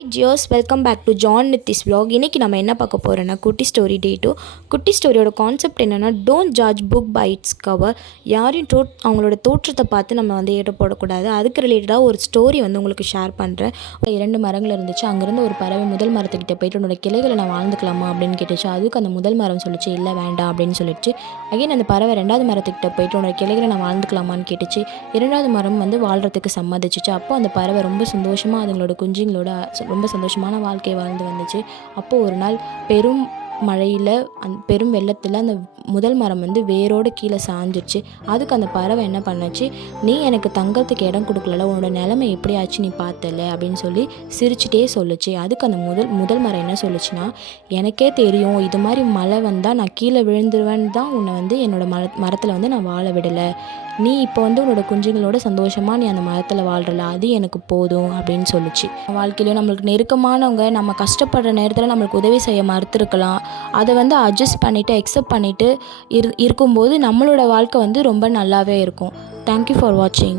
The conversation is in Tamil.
ஜியோஸ் welcome back to John Nithish vlog. இன்றைக்கி நம்ம என்ன பார்க்க போகிறோன்னா குட்டி ஸ்டோரி டே 2. குட்டி ஸ்டோரியோட கான்செப்ட் என்னென்னா, don't judge book by its cover. யாரையும் அவங்களோட தோற்றத்தை பார்த்து நம்ம வந்து ஏற போடக்கூடாது. அதுக்கு ரிலேட்டடாக ஒரு ஸ்டோரி வந்து உங்களுக்கு ஷேர் பண்ணுறேன். 2 மரங்கள் இருந்துச்சு. அங்கேருந்து ஒரு பறவை முதல் மரத்துக்கிட்ட போயிட்டு உன்னோட கிளைகளை நான் வாழ்ந்துக்கலாமா அப்படின்னு கேட்டுச்சு. அதுக்கு அந்த முதல் மரம் சொல்லிச்சு, இல்லை வேண்டாம் அப்படின்னு சொல்லிடுச்சு. அகைன் அந்த பறவை 2வது மரத்துக்கிட்ட போயிட்டு உன்னோட கிளைகளை நான் வாழ்ந்துக்கலாமான்னு கேட்டுச்சு. 2வது மரம் வந்து வாழ்கிறதுக்கு சம்மதிச்சிச்சு. அப்போ அந்த பறவை ரொம்ப சந்தோஷமாக அதுங்களோட குஞ்சுங்களோட ரொம்ப சந்தோஷமான வாழ்க்கை வாழ்ந்து வந்துச்சு. அப்போது ஒரு நாள் பெரும் மழையில் பெரும் வெள்ளத்தில் அந்த முதல் மரம் வந்து வேரோடு கீழே சாஞ்சிடுச்சு. அதுக்கு அந்த பறவை என்ன பண்ணுச்சு, நீ எனக்கு தங்கறதுக்கு இடம் கொடுக்கல, உன்னோட நிலைமை எப்படி ஆச்சு நீ பார்த்தல அப்படின்னு சொல்லி சிரிச்சிட்டே சொல்லுச்சு. அதுக்கு அந்த முதல் மரம் என்ன சொல்லுச்சுன்னா, எனக்கே தெரியும் இது மாதிரி மழை வந்தால் நான் கீழே விழுந்துருவேன்னு தான் உன்னை வந்து என்னோடய மரத்தில் வந்து நான் வாழ விடலை. நீ இப்போ வந்து உன்னோட குஞ்சுங்களோட சந்தோஷமாக நீ அந்த மரத்தில் வாழ்கிறல, அது எனக்கு போதும் அப்படின்னு சொல்லிச்சு. வாழ்க்கையிலையும் நம்மளுக்கு நெருக்கமானவங்க நம்ம கஷ்டப்படுற நேரத்தில் நம்மளுக்கு உதவி செய்ய மறுத்துருக்கலாம். அதை வந்து அட்ஜஸ்ட் பண்ணிவிட்டு அக்செப்ட் பண்ணிவிட்டு இருக்கும்போது நம்மளோட வாழ்க்கை வந்து ரொம்ப நல்லாவே இருக்கும். தேங்க்யூ ஃபார் வாட்சிங்.